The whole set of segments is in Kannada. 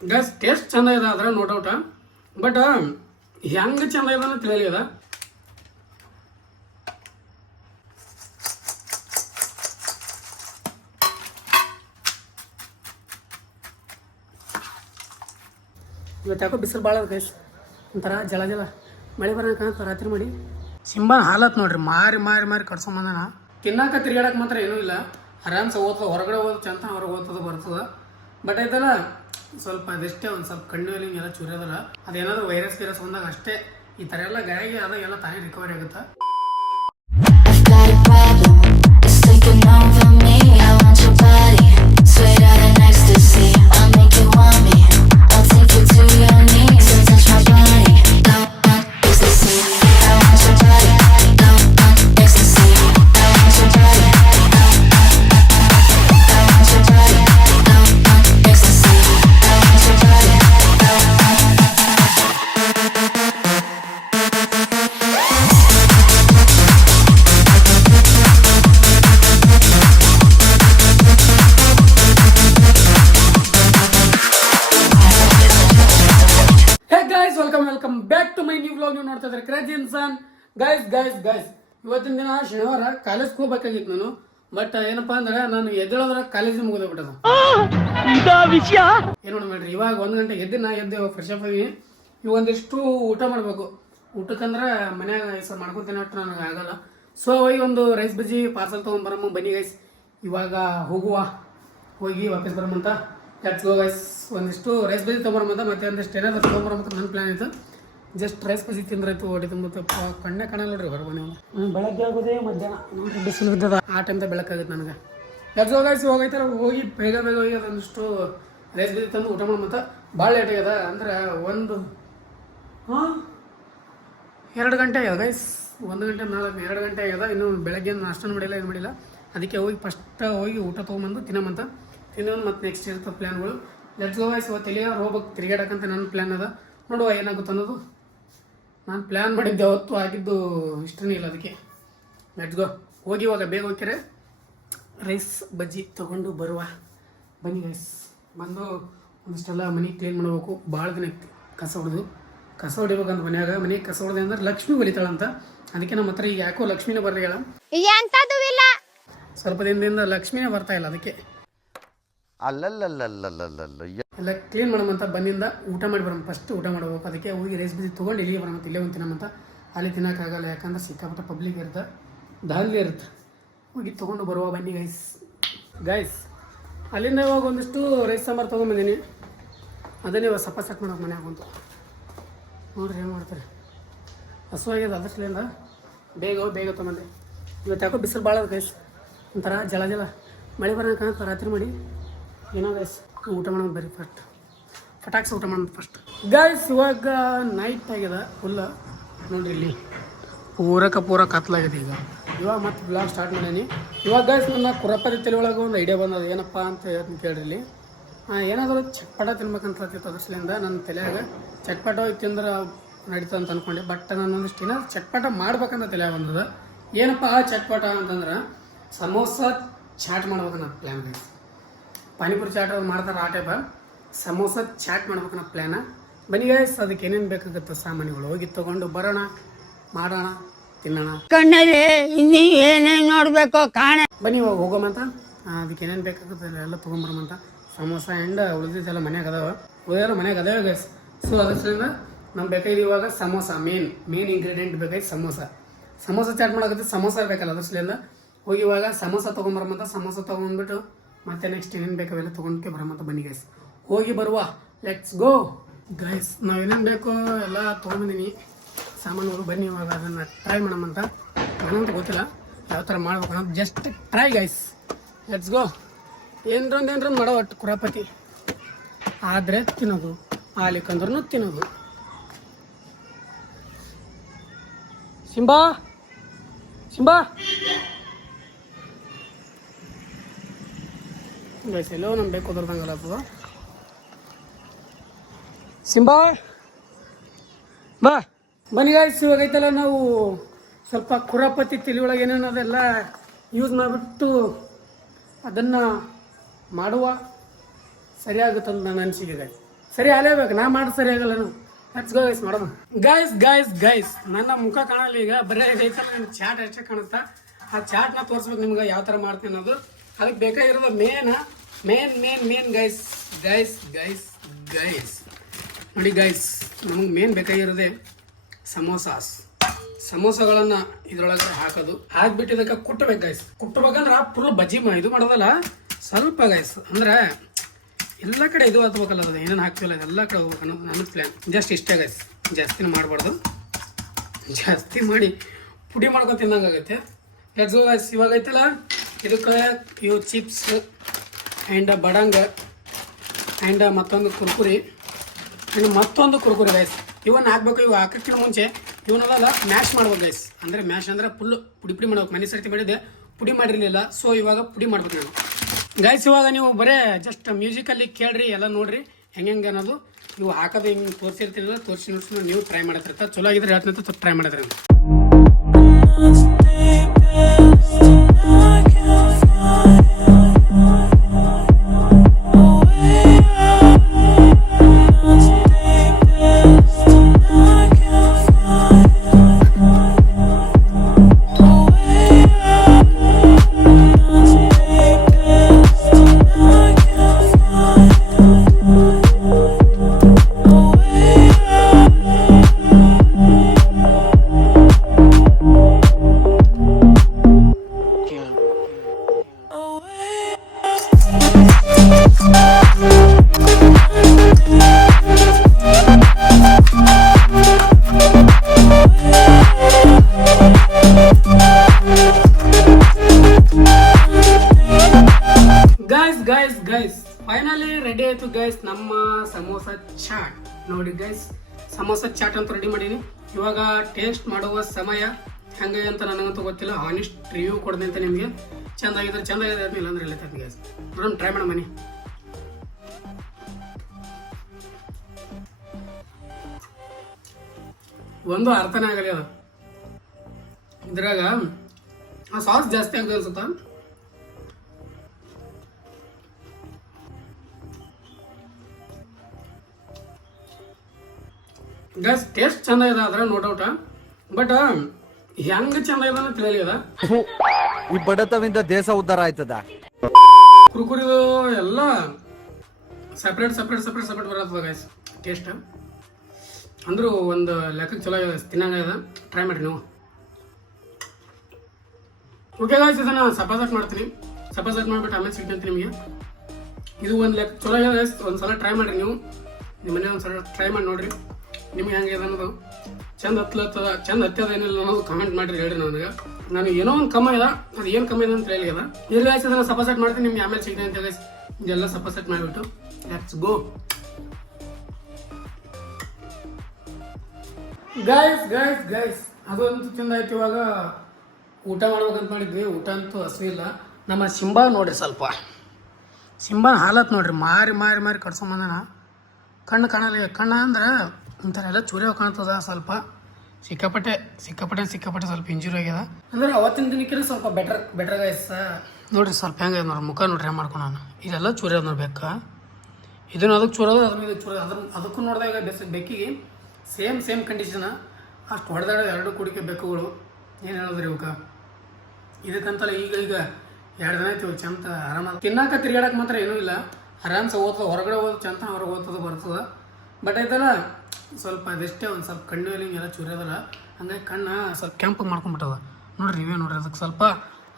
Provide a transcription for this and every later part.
ಗೈಸ್ ಟೇಸ್ಟ್ ಚಂದ ಇದೆ ಅದ್ರ ನೋ ಡೌಟ್. ಬಟ್ ಹೆಂಗೆ ಚಂದ ಇದೆ ಅಂತ ತಿಳಿಯಲಿಲ್ಲ. ಇವತ್ತು ಯಾಕೋ ಬಿಸಿಲು ಭಾಳ ಅದ ಗೈಸ್. ಒಂಥರ ಜಲ ಜಲ ಮಳೆ ಬರೋಕೆ ರಾತ್ರಿ ಮಾಡಿ ಸಿಂಬಾ ಹಾಲತ್ ನೋಡ್ರಿ. ಮಾರಿ ಮಾರಿ ಮಾರಿ ಕಟ್ಸೊಂಬಂದನ ತಿನ್ನಾಕ ತಿರ್ಗಾಡಕ್ಕೆ ಮಾತ್ರ ಏನೂ ಇಲ್ಲ. ಆರಾಮ್ಸೆ ಓದ್ತದ, ಹೊರಗಡೆ ಓದ್ ಚಂತ ಹೊರಗೆ ಓದ್ತದ ಬರ್ತದ. ಬಟ್ ಐತಲ್ಲ ಸ್ವಲ್ಪ ಅದೆಷ್ಟೇ ಒಂದು ಸ್ವಲ್ಪ ಕಣ್ಣು ಎಲ್ಲ ಚೂರಿಯೋದಲ್ಲ. ಅದೇನಾದ್ರು ವೈರಸ್ ಗಿರಸ್ ಬಂದಾಗ ಅಷ್ಟೇ ಈ ಥರ ಎಲ್ಲ ಗಾಯಗೆ ಆದಾಗ ಎಲ್ಲ ತಾನೇ ರಿಕವರಿ ಆಗುತ್ತೆ. Welcome back to my new vlog. ನೀವು ನೋಡ್ತಾ ಇದ್ದಾರೆ ಕ್ರೇಜಿ ಇನ್ಸಾನ್. ಗೈಸ್ ಇವತ್ತಿನ ದಿನ ಶನಿವಾರ ಕಾಲೇಜ್ಗೆ ಹೋಗ್ಬೇಕಾಗಿತ್ತು ನಾನು. ಬಟ್ ಏನಪ್ಪಾ ಅಂದ್ರೆ ನಾನು ಎದ್ದೇಳೋದ್ರ ಕಾಲೇಜ್ ಮುಗಿದೋಗ್ಬಿಟ್ಟದ. ಏನು ನೋಡ್ರಿ, ಇವಾಗ 1 ಗಂಟೆ ಎದ್ದು ಫ್ರೆಶ್ ಅಪ್ ಆಗಿ ಇವಾಗ ಒಂದಿಷ್ಟು ಊಟ ಮಾಡ್ಬೇಕು. ಊಟಕ್ಕಂದ್ರೆ ಮನ್ಯಾಗ ಹೆಸರು ಮಾಡ್ಕೊತೀನಿ ಅಷ್ಟು ನನಗೆ ಆಗಲ್ಲ. ಸೊ ಈಗ ಒಂದು ರೈಸ್ ಬಜ್ಜಿ ಪಾರ್ಸಲ್ ತೊಗೊಂಡ್ಬರಮ್ಮ ಬನ್ನಿ ಗೈಸ್. ಇವಾಗ ಹೋಗಿ ವಾಪಸ್ ಬರಮಂತ. Let's go guys. ಒಂದಿಷ್ಟು ರೈಸ್ ಬಜ್ಜಿ ತೊಗೊಂಬರಮಂತ, ಮತ್ತೆ ಒಂದಿಷ್ಟು ಏನಾದ್ರು ತೊಗೊಂಬರಮಂತ ನನ್ನ ಪ್ಲಾನ್ ಇತ್ತು. ಜಸ್ಟ್ ರೈಸ್ ಬಜ್ಜಿ ತಿಂದ್ರಾಯ್ತು, ಹೊಡಿ ತುಂಬತ್ತಪ್ಪ. ಕಣ್ಣೇ ಕಾಣಲ್ಲ ನೋಡ್ರಿ ಹೊರಗೆ. ಬೆಳಗ್ಗೆ ಆಗೋದೇ ಮಧ್ಯಾಹ್ನ ಬಿಸಿಲು ಬಿದ್ದದ, ಆ ಟೈಮ್ದಾಗ ಬೆಳಕಾಗುತ್ತೆ ನನಗೆ. Let's go guys. ಹೋಗೈತಾರ ಹೋಗಿ ಬೇಗ ಹೋಗಿ ಅದೊಂದಿಷ್ಟು ರೈಸ್ ಬಜ್ಜಿ ತಂದು ಊಟ ಮಾಡಮಂತ. ಭಾಳ ಲೇಟ್ ಆಗ್ಯದ, ಅಂದ್ರೆ 2 ಗಂಟೆ ಆಗ್ಯದ ಗೈಸ್. 1 ಗಂಟೆ 2 ಗಂಟೆ ಆಗ್ಯದ. ಇನ್ನು ಬೆಳಗ್ಗೆ ನಾಷ್ಟನೂ ಮಾಡಿಲ್ಲ, ಏನು ಮಾಡಿಲ್ಲ. ಅದಕ್ಕೆ ಹೋಗಿ ಊಟ ತೊಗೊಂಬಂದು ತಿನ್ನಮಂತ. ತಿನ್ನೋದು ಮತ್ತೆ ನೆಕ್ಸ್ಟ್ ಇರ್ತದೆ ಪ್ಲ್ಯಾನ್ಗಳು. Let's go guys. ಇವತ್ತು ಎಲ್ಲಿಗೆ ಹೋಗ್ಬೇಕು ತಿರುಗಾಡಕ್ಕಂತ ನನ್ನ ಪ್ಲ್ಯಾನ್ ಅದ. ನೋಡುವ ಏನಾಗುತ್ತೆ ಅನ್ನೋದು. ನಾನು ಪ್ಲ್ಯಾನ್ ಮಾಡಿದ್ದೆ ಅವತ್ತು, ಆಗಿದ್ದು ಇಷ್ಟನೇ ಇಲ್ಲ. ಅದಕ್ಕೆ ಲೆಟ್ಸ್ ಗೋ. ಹೋಗಿ ಇವಾಗ ಬೇಗ ಹೋಗ್ತಾರೆ ರೈಸ್ ಬಜ್ಜಿ ತೊಗೊಂಡು ಬರುವ ಬನ್ನಿ ಗೈಸ್. ಬಂದು ಒಂದಿಷ್ಟೆಲ್ಲ ಮನೆ ಕ್ಲೀನ್ ಮಾಡಬೇಕು. ಭಾಳ ದಿನ ಕಸ ಹೊಡಿಬೇಕಂತ ಮನೆಗೆ ಕಸ ಹೊಡೆದೆ ಅಂದ್ರೆ ಲಕ್ಷ್ಮಿ ಬಲಿತಾಳಂತ. ಅದಕ್ಕೆ ನಮ್ಮ ಹತ್ರ ಈಗ ಯಾಕೋ ಲಕ್ಷ್ಮಿನೇ ಬರ್ಲಿಲ್ಲ. ಸ್ವಲ್ಪ ದಿನದಿಂದ ಲಕ್ಷ್ಮಿನೇ ಬರ್ತಾ ಇಲ್ಲ. ಅದಕ್ಕೆ ಎಲ್ಲ ಕ್ಲೀನ್ ಮಾಡಮಂತ ಬಂದಿಂದ ಊಟ ಮಾಡಿ ಬರೋಣ. ಫಸ್ಟ್ ಊಟ ಮಾಡಬೇಕು. ಅದಕ್ಕೆ ಹೋಗಿ ರೈಸ್ ಬಜ್ಜಿ ತೊಗೊಂಡು ಇಲ್ಲಿಗೆ ಬರೋಣ. ಇಲ್ಲೇ ಒಂದು ತಿನ್ನಮಂತ. ಅಲ್ಲಿ ತಿನ್ನೋಕ್ಕಾಗಲ್ಲ, ಯಾಕಂದ್ರೆ ಸಿಕ್ಕಾಪಟ್ಟೆ ಪಬ್ಲಿಕ್ ಇರುತ್ತೆ, ದಾಲಿ ಇರುತ್ತೆ. ಹೋಗಿ ತೊಗೊಂಡು ಬರುವ ಬನ್ನಿ ಗೈಸ್. ಅಲ್ಲಿಂದ ಇವಾಗ ಒಂದಿಷ್ಟು ರೈಸ್ ಸಾಂಬಾರು ತೊಗೊಂಬಂದೀನಿ. ಅದನ್ನೇ ಇವಾಗ ಸಟ್ ಮಾಡೋಕೆ ಮನೆ ಆಗುಂತು. ನೋಡ್ರಿ ಏನು ಮಾಡ್ತಾರೆ. ಹಸುವಾಗ್ಯದ, ಅದರ್ಸಲಿಂದ ಬೇಗ ತೊಗೊಂಡೆ. ಇವತ್ತು ಯಾಕೋ ಬಿಸಿಲು ಭಾಳ ಅದ ಗೈಸ್. ಒಂಥರ ಜಲ ಜಲ ಮಳೆ ಬರೋಕೆ ರಾತ್ರಿ ಮಾಡಿ ಏನೋ ಗೈಸ್. ಊಟ ಮಾಡೋದು ಬರೀ ಪಟಾಕ್ಸ್ ಊಟ ಮಾಡೋದು ಫಸ್ಟ್ ಗೈಸ್. ಇವಾಗ ನೈಟ್ ಆಗ್ಯದ ಫುಲ್ಲ. ನೋಡ್ರಿ ಇಲ್ಲಿ ಪೂರ ಕತ್ಲಾಗಿದೆ. ಇವಾಗ ಮತ್ತೆ ಬ್ಲಾಗ್ ಸ್ಟಾರ್ಟ್ ಮಾಡೀನಿ. ಇವಾಗ ಗೈಸ್ ನನ್ನ ಕುರಪತಿ ತಲೆ ಒಳಗೆ ಒಂದು ಐಡಿಯಾ ಬಂದದ. ಏನಪ್ಪ ಅಂತ ಹೇಳ್ತೀನಿ ಕೇಳ್ರಿ. ಇಲ್ಲಿ ಏನಾದರೂ ಚಟ್ಪಟ ತಿನ್ಬೇಕಂತ ಅದರ್ಸಲಿಂದ ನನ್ನ ತಲೆಯಾಗ ಚಟ್ಪಟ ಹೋಗಿ ತಿಂದ್ರೆ ನಡೀತದೆ ಅಂತ ಅಂದ್ಕೊಂಡೆ. ಬಟ್ ನಾನು ಒಂದಿಷ್ಟು ಏನಾದ್ರು ಚಟ್ಪಟ ಮಾಡ್ಬೇಕಂತ ತಲೆಯಾಗ ಬಂದದ. ಏನಪ್ಪ ಚಟ್ಪಟ ಅಂತಂದ್ರೆ ಸಮೋಸ ಚಾಟ್ ಮಾಡ್ಬೇಕನ್ನ ಪ್ಲ್ಯಾನ್ ಗೈಸ್. ಪಾನಿಪುರಿ ಚಾಟ್ ಮಾಡ್ತಾರೆ ಆ ಟೈಪ. ಸಮೋಸ ಚಾಟ್ ಮಾಡ್ಬೇಕನ್ನ ಪ್ಲ್ಯಾನ. ಬನ್ನಿ ಗೈಸ್. ಅದಕ್ಕೆ ಏನೇನು ಬೇಕಾಗುತ್ತೆ ಸಾಮಾನುಗಳು ಹೋಗಿ ತೊಗೊಂಡು ಬರೋಣ, ಮಾಡೋಣ, ತಿನ್ನೋಣ. ಕಣ್ಣಲ್ಲಿ ಇನ್ನೂ ಏನೇನು ನೋಡಬೇಕು ಕಾಣ. ಬನ್ನಿ ಇವಾಗ ಹೋಗೋಮಂತ. ಅದಕ್ಕೆ ಏನೇನು ಬೇಕಾಗುತ್ತೆ ಎಲ್ಲ ತೊಗೊಂಬರಮಂತ. ಸಮೋಸ ಆ್ಯಂಡ್ ಉಳಿದಿದ್ದೆಲ್ಲ ಮನ್ಯಾಗ ಅದಾವೆ ಗೈಸ್. ಸೊ ಅದರಿಂದ ನಮ್ಗೆ ಬೇಕಾಗಿದೆ ಇವಾಗ ಸಮೋಸ. ಮೇನ್ ಇಂಗ್ರೀಡಿಯೆಂಟ್ ಬೇಕಾಯ್ತು ಸಮೋಸ ಚಾಟ್ ಮಾಡೋಗುತ್ತೆ. ಸಮೋಸ ಬೇಕಲ್ಲ, ಅದರ್ಸಲಿಂದ ಹೋಗಿ ಇವಾಗ ಸಮೋಸ ತೊಗೊಂಬರಮಂತ. ಸಮೋಸ ತೊಗೊಂಡ್ಬಿಟ್ಟು ಮತ್ತೆ ನೆಕ್ಸ್ಟ್ ಏನೇನು ಬೇಕಾವೆಲ್ಲ ತೊಗೊಂಡ್ಕೆ ಬರಮಂತ. ಬನ್ನಿ ಗೈಸ್, ಹೋಗಿ ಬರುವ. Let's go guys. ನಾವೇನೇನು ಬೇಕೋ ಎಲ್ಲ ತೊಗೊಂಬಂದಿನಿ ಸಾಮಾನುಗಳು. ಬನ್ನಿ ಇವಾಗ ಅದನ್ನು ಟ್ರೈ ಮಾಡಮಂತ. ಏನಂತ ಗೊತ್ತಿಲ್ಲ ಯಾವ ಥರ ಮಾಡ್ಬೇಕು ಅನ್ನೋದು. Just try guys. Let's go. ಏನರೊಂದು ಮಾಡೋ ಒಟ್ಟು ಕುರಾಪತಿ ಆದರೆ ತಿನ್ನೋದು, ಆಲಿಕಂದ್ರೂ ತಿನ್ನೋದು. ಸಿಂಬಾ ಗೈಸ್, ಎಲ್ಲೋ ನಮ್ಗೆ ಬೇಕು ಹೋದ್ರಂಗಲ್ಲ ಅಥವಾ ಸಿಂಬಾ ಬನ್ನಿ ಗೈಸ್. ಇವಾಗೈತಲ್ಲ ನಾವು ಸ್ವಲ್ಪ ಕುರಾಪತಿ ತಲೆ ಒಳಗೆ ಏನೇನು ಅದೆಲ್ಲ ಯೂಸ್ ಮಾಡಿಬಿಟ್ಟು ಅದನ್ನು ಮಾಡುವ ಸರಿಯಾಗುತ್ತಂತ ನನ್ನ ಅನಿಸಿಕೆ ಗೈಸ್. ಸರಿ ಆಗಲೇಬೇಕು, ನಾ ಮಾಡಿ ಸರಿ ಆಗಲ್ಲ. ಲೆಟ್ಸ್ ಗೋ ಗೈಸ್ ಮಾಡೋಣ. ಗೈಸ್ ನನ್ನ ಮುಖ ಕಾಣಲ್ಲ ಈಗ, ಬರೀ ರೈತಲ್ಲ ನಿಮ್ಮ ಚಾಟ್ ಅಷ್ಟೇ ಕಾಣುತ್ತಾ. ಆ ಚಾಟ್ನ ತೋರಿಸ್ಬೇಕು ನಿಮ್ಗೆ ಯಾವ ಥರ ಮಾಡ್ತೀನಿ ಅನ್ನೋದು. ಅದಕ್ಕೆ ಬೇಕಾಗಿರೋದು ಮೇನ್ ಗೈಸ್ ನೋಡಿ ಗೈಸ್, ನಮಗೆ ಮೇನ್ ಬೇಕಾಗಿರೋದೇ ಸಮೋಸಗಳನ್ನು ಇದ್ರೊಳಗೆ ಹಾಕೋದು. ಹಾಕ್ಬಿಟ್ಟು ಇದಕ್ಕೆ ಕುಟ್ಟಬೇಕು ಗೈಸ್. ಕುಟ್ಟಬೇಕಂದ್ರೆ ಫುಲ್ ಬಜ್ಜಿ ಇದು ಮಾಡೋದಲ್ಲ, ಸ್ವಲ್ಪ ಗೈಸ್ ಅಂದ್ರೆ ಎಲ್ಲ ಕಡೆ ಇದು ಹತ್ಬೇಕಲ್ಲ, ಅದು ಏನೇನು ಹಾಕ್ತಿವಲ್ಲ ಎಲ್ಲ ಕಡೆ ಹೋಗ್ಬೇಕು ಅನ್ನೋದು ನನ್ನ ಪ್ಲ್ಯಾನ್. ಜಸ್ಟ್ ಇಷ್ಟೇ ಗೈಸ್, ಜಾಸ್ತಿನೂ ಮಾಡಬಾರ್ದು. ಜಾಸ್ತಿ ಮಾಡಿ ಪುಡಿ ಮಾಡ್ಕೊ ತಿನ್ನಂಗಾಗತ್ತೆ. Let's go guys. ಇವಾಗ ಐತಲ್ಲ ಇದಕ್ಕೆ ಇವು ಚಿಪ್ಸ್ ಆ್ಯಂಡ್ ಬಡಂಗ ಆ್ಯಂಡ್ ಮತ್ತೊಂದು ಕುರ್ಕುರಿ ಗೈಸ್, ಇವನ್ನ ಹಾಕ್ಬೇಕು. ಇವು ಹಾಕೋಕ್ಕಿಂತ ಮುಂಚೆ ಇವನ್ನೆಲ್ಲ ಮ್ಯಾಶ್ ಮಾಡ್ಬೇಕು ಗೈಸ್. ಅಂದರೆ ಮ್ಯಾಶ್ ಅಂದರೆ ಫುಲ್ ಪುಡಿ ಮಾಡ್ಬೇಕು. ಮನೆ ಸರ್ತಿ ಮಾಡಿದ್ದೆ ಪುಡಿ ಮಾಡಿರಲಿಲ್ಲ, ಸೊ ಇವಾಗ ಪುಡಿ ಮಾಡ್ಬೇಕು ನಾನು ಗೈಸ್. ಇವಾಗ ನೀವು ಬರೇ ಜಸ್ಟ್ ಮ್ಯೂಸಿಕಲ್ಲಿ ಕೇಳ್ರಿ, ಎಲ್ಲ ನೋಡ್ರಿ ಹೆಂಗೆ ಅನ್ನೋದು. ನೀವು ಹಾಕೋದು ಹಿಂಗೆ ತೋರಿಸಿರ್ತೀರಲ್ಲ, ತೋರಿಸಿ ನೀವು ಟ್ರೈ ಮಾಡತ್ತಿರ್ತ. ಚಲೋ ಆಗಿದ್ರೆ ಹೇಳ್ತಂತ ಟ್ರೈ ಮಾಡಿದ್ರಿ ಅಂತ. ಗೈಸ್ ಫೈನಲಿ ರೆಡಿ ಆಯ್ತು ಗೈಸ್ ನಮ್ಮ ಸಮೋಸ ಚಾಟ್. ನೋಡಿ ಗೈಸ್, ಸಮೋಸ ಚಾಟ್ ಅಂತ ರೆಡಿ ಮಾಡೀನಿ. ಇವಾಗ ಟೇಸ್ಟ್ ಮಾಡುವ ಸಮಯ. ಹೆಂಗೆ ಅಂತ ನನಗಂತೂ ಗೊತ್ತಿಲ್ಲ, ಹಾನೆಸ್ಟ್ ರಿವ್ಯೂ ಕೊಡ್ದೆ ಅಂತ ನಿಮಗೆ. ಚಂದ ಆಗಿದ್ರೆ ಚಂದ ಆಗಿದೆ, ಇಲ್ಲ ಅಂದ್ರೆ ಇಲ್ಲ ಗೈಸ್. ನೋಡೋಣ, ಟ್ರೈ ಮಾಡೋಣ ಬನ್ನಿ. ಒಂದು ಅರ್ಥನೇ ಆಗಲಿ ಅದು. ಇದ್ರಾಗ ಆ ಸಾಸ್ ಜಾಸ್ತಿ ಆಗಿದೆ ಅನ್ಸುತ್ತಾ. ಗೈಸ್ ಟೇಸ್ಟ್ ಚಂದ ಇದೆ ಅದ್ರ ನೋ ಡೌಟ್, ಬಟ್ ಹೆಂಗ ಚಂದ ಇದೆ ಅಂತ ತಿಳಿಯಲಿಲ್ಲ. ಈ ಬಡತವಿಂದ ದೇಶ ಉದ್ಧಾರ ಆಯ್ತದ. ಕುರ್ಕುರಿದು ಎಲ್ಲ ಸಪ್ರೇಟ್ ಬರತ್ತದ ಗೈಸ್. ಟೇಸ್ಟ್ ಅಂದ್ರೂ ಒಂದು ಲೆಕ್ಕಕ್ಕೆ ಚಲೋ ಇದೆ, ತಿನ್ನಂಗಿದೆ. ಟ್ರೈ ಮಾಡಿ ನೀವು. ಓಕೆ ಗೈಸ್, ಇದನ್ನ ಸಪಾಸಟ್ ಮಾಡ್ತೀನಿ. ಸಪಾಸಟ್ ಮಾಡಿಬಿಟ್ಟು ಆಮೇಲೆ ಸಿಗ್ತಂತೆ ನಿಮಗೆ. ಇದು ಒಂದು ಲೆಕ್ಕ ಚಲೋ ಇದೆ ಗೈಸ್. ಒಂದ್ಸಲ ಟ್ರೈ ಮಾಡಿರಿ ನೀವು ನಿಮ್ಮ ಮನೆ. ಒಂದ್ಸಲ ಟ್ರೈ ಮಾಡಿ ನೋಡ್ರಿ ನಿಮ್ಗೆ ಹೆಂಗೆ ಇದೆ ಅನ್ನೋದು. ಚಂದ ಹತ್ತದ ಏನಿಲ್ಲ ಅನ್ನೋದು ಕಮೆಂಟ್ ಮಾಡಿರಿ, ಹೇಳ್ರಿ ನನಗೆ. ನಾನು ಏನೋ ಒಂದು ಕಮ್ಮಿ ಇದೆ, ಅದು ಏನು ಕಮ್ಮಿ ಇದೆ ಅಂತ ಹೇಳಿಲ್ಲ. ಇಲ್ಲಿ ಗೈಸ್ ಅದನ್ನ ಸಪಾಸಟ್ ಮಾಡ್ತೀನಿ, ನಿಮ್ಗೆ ಆಮೇಲೆ ಸಿಗ್ತದೆ ಅಂತ ಗೈಸ್. ಇದೆಲ್ಲ ಸಪಾಸಟ್ ಮಾಡಿಬಿಟ್ಟು ಲೆಟ್ಸ್ ಗೋ. ಗೈಸ್ ಅದು ಅಂತೂ ಚಂದ ಆಯ್ತು. ಇವಾಗ ಊಟ ಮಾಡ್ಬೇಕಂತ ಮಾಡಿದ್ವಿ. ಊಟ ಅಂತೂ ಹಸಿವಿಲ್ಲ. ನಮ್ಮ ಸಿಂಬಾ ನೋಡ್ರಿ, ಸ್ವಲ್ಪ ಸಿಂಬಾ ಹಾಲತ್ ನೋಡ್ರಿ, ಮಾರಿ ಕಟ್ಸ್ಕೊಂಬಂದಾನ. ಕಣ್ಣು ಕಾಣಲ್ಲ. ಕಣ್ಣು ಅಂದ್ರೆ ಒಂಥರ ಎಲ್ಲ ಚೂರಿಯಾಗಿ ಕಾಣ್ತದ. ಸ್ವಲ್ಪ ಸಿಕ್ಕಾಪಟ್ಟೆ ಸ್ವಲ್ಪ ಇಂಜುರಿ ಆಗ್ಯದ. ಅಂದ್ರೆ ಅವತ್ತಿನ ದಿನಕ್ಕಿಂತ ಸ್ವಲ್ಪ ಬೆಟರ್ ಗೈಸ್. ನೋಡ್ರಿ ಸ್ವಲ್ಪ ಹೆಂಗೆ ನೋಡ್ರಿ ಮುಖ ನೋಡ್ರಿ ಹೆಂಗೆ ಮಾಡ್ಕೊಳೋಣ. ಇದೆಲ್ಲ ಚೂರಿಯೋದು ನೋಡ್ಬೇಕಾ. ಇದನ್ನು ಅದಕ್ಕೆ ಚೂರೋದು, ಅದನ್ನ ಚೂರೋದು. ಅದಕ್ಕೂ ನೋಡಿದಾಗ ಬೆಕ್ಕಿಗೆ ಸೇಮ್ ಕಂಡೀಷನ್. ಅಷ್ಟು ಹೊಡೆದಾಡ ಎರಡು ಕುಡಿಕೆ ಬೆಕ್ಕುಗಳು. ಏನು ಹೇಳೋದ್ರಿ ಇವಕ್ಕೆ. ಇದಕ್ಕಂತಲ್ಲ ಈಗ 2 ದಿನ ಆಯ್ತು ಚಂತ ಆರಾಮ ತಿನ್ನಾಕ. ತಿರ್ಗಾಡಕ್ಕೆ ಮಾತ್ರ ಏನೂ ಇಲ್ಲ, ಆರಾಮ್ಸೆ ಓದ್ತದೆ. ಹೊರಗಡೆ ಓದ್ ಚಂತ ಹೊರಗೆ ಓದ್ತದೆ ಬರ್ತದೆ. ಬಟ್ ಐತಲ್ಲ ಸ್ವಲ್ಪ ಅದೆಷ್ಟೇ ಒಂದು ಸ್ವಲ್ಪ ಕಣ್ಣು ಎಲ್ಲ ಚೂರಿಯೋದಲ್ಲ. ಹಂಗಾಗಿ ಕಣ್ಣು ಸ್ವಲ್ಪ ಕೆಂಪು ಮಾಡ್ಕೊಂಡ್ಬಿಟ್ಟದ ನೋಡ್ರಿ. ನೀವೇ ನೋಡ್ರಿ. ಅದಕ್ಕೆ ಸ್ವಲ್ಪ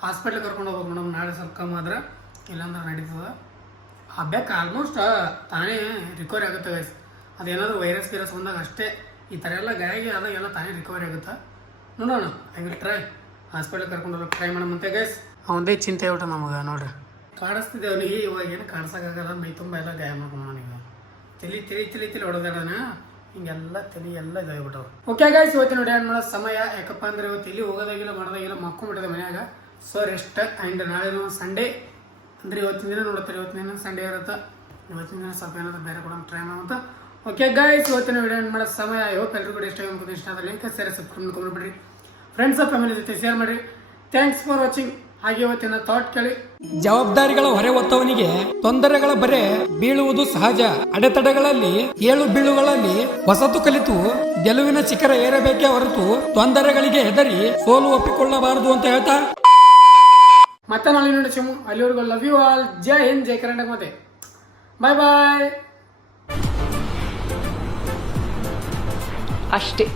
ಹಾಸ್ಪಿಟ್ಲಿಗೆ ಕರ್ಕೊಂಡು ಹೋಗ್ಬೇಕು ಮೇಡಮ್. ನಾಳೆ ಸ್ವಲ್ಪ ಕಮ್ಮಿ ಆದ್ರೆ, ಇಲ್ಲಾಂದ್ರೆ ನಡೀತದೆ. ಆ ಬೆಕ್ಕು ಆಲ್ಮೋಸ್ಟ್ ತಾನೇ ರಿಕವರಿ ಆಗುತ್ತೆ ಗೈಸ್. ಅದೇನಾದರೂ ವೈರಸ್ ಬಂದಾಗ ಅಷ್ಟೇ ಈ ಥರ ಎಲ್ಲ ಗಾಯ ಅದಾಗೆಲ್ಲ ತಾನೇ ರಿಕವರಿ ಆಗುತ್ತೆ. ನೋಡೋಣ, ಐ ವಿಲ್ ಟ್ರೈ. ಹಾಸ್ಪಿಟ್ಲಿಗೆ ಕರ್ಕೊಂಡು ಹೋಗೋಕೆ ಟ್ರೈ ಮಾಡೋಣಂತೆ ಗೈಸ್. ಅವನದೇ ಚಿಂತೆ ಊಟ ನಮಗೆ ನೋಡ್ರಿ. ಕಾಡಿಸ್ತಿದ್ದೆ ಅವನಿಗೆ. ಇವಾಗ ಏನು ಕಾಡ್ಸೋಕ್ಕಾಗಲ್ಲ. ಮೈ ತುಂಬ ಎಲ್ಲ ಗಾಯ ಮಾಡ್ಕೊಂಡು ನನಗೆ ತಲೆ ಹೊಡೆದಾಡೋಣ. ಹಿಂಗೆಲ್ಲ ತಲೆ ಎಲ್ಲ ಇದಾಗ್ಬಿಟ್ಟವು. ಓಕೆ ಗೈಸ್, ಇವತ್ತಿನ ನೋಡಿ ಏನು ಮಾಡೋ ಸಮಯ. ಯಾಕಪ್ಪ ಅಂದರೆ ಇವತ್ತು ಇಲ್ಲಿ ಹೋಗೋದಾಗಿಲ್ಲ ಮಾಡೋದಾಗಿಲ್ಲ, ಮಕ್ಕೊಂಡ್ಬಿಟ್ಟಿದೆ ಮನ್ಯಾಗ. So rest. ಆ್ಯಂಡ್ ನಾಳೆ ಸಂಡೇ ಅಂದರೆ ಇವತ್ತಿನ ದಿನ ನೋಡ್ತಾರೆ. ಇವತ್ತಿನ ದಿನ ಸಂಡೇ ಇರುತ್ತೆ. ಇವತ್ತಿನ ದಿನ ಸ್ವಲ್ಪ ಏನಾದರೂ ಬೇರೆ ಕೊಡೋಣ ಟ್ರೈ ಮಾಡೋಂತ. ಓಕೆ ಗೈಸ್, ಇವತ್ತಿನ ವಿಡಿಯೋ ಏನು ಮಾಡೋ ಸಮಯ. ಇವತ್ತು ಎಲ್ರಿಗೂ ಕೂಡ ಇಷ್ಟ ಆದರೆ ಲಿಂಕ್ ಸೇರಿ ಸಬ್ಸ್ಕ್ರೈಬ್ ಮಾಡ್ಕೊಂಡ್ಬಿಡ್ರಿ. ಫ್ರೆಂಡ್ಸ್ ಫ್ಯಾಮಿಲಿ ಜೊತೆ ಶೇರ್ ಮಾಡಿರಿ. Thanks for watching. ಹಾಗೆ ಇವತ್ತಿನ ಥಾಟ್ ಕೇಳಿ. ಜವಾಬ್ದಾರಿಗಳ ಹೊರೆ ಹೊತ್ತವನಿಗೆ ತೊಂದರೆಗಳ ಬರೆ ಬೀಳುವುದು ಸಹಜ. ಅಡೆತಡೆಗಳಲ್ಲಿ ಏಳು ಬೀಳುಗಳಲ್ಲಿ ಹೊಸತು ಕಲಿತು ಗೆಲುವಿನ ಶಿಖರ ಏರಬೇಕೇ ಹೊರತು ತೊಂದರೆಗಳಿಗೆ ಹೆದರಿ ಸೋಲು ಒಪ್ಪಿಕೊಳ್ಳಬಾರದು ಅಂತ ಹೇಳ್ತಾ ಮತ್ತೆ ನಾಳೆ ನೋಡಿ ಶಿಮು. ಅಲ್ಲಿವರೆಗೂ ಲವ್ ಯು ಆಲ್. ಜೈ ಹಿಂದ್, ಜೈ ಕರ್ನಾಟಕ. ಮತ್ತೆ ಬಾಯ್ ಬಾಯ್. ಅಷ್ಟೇ.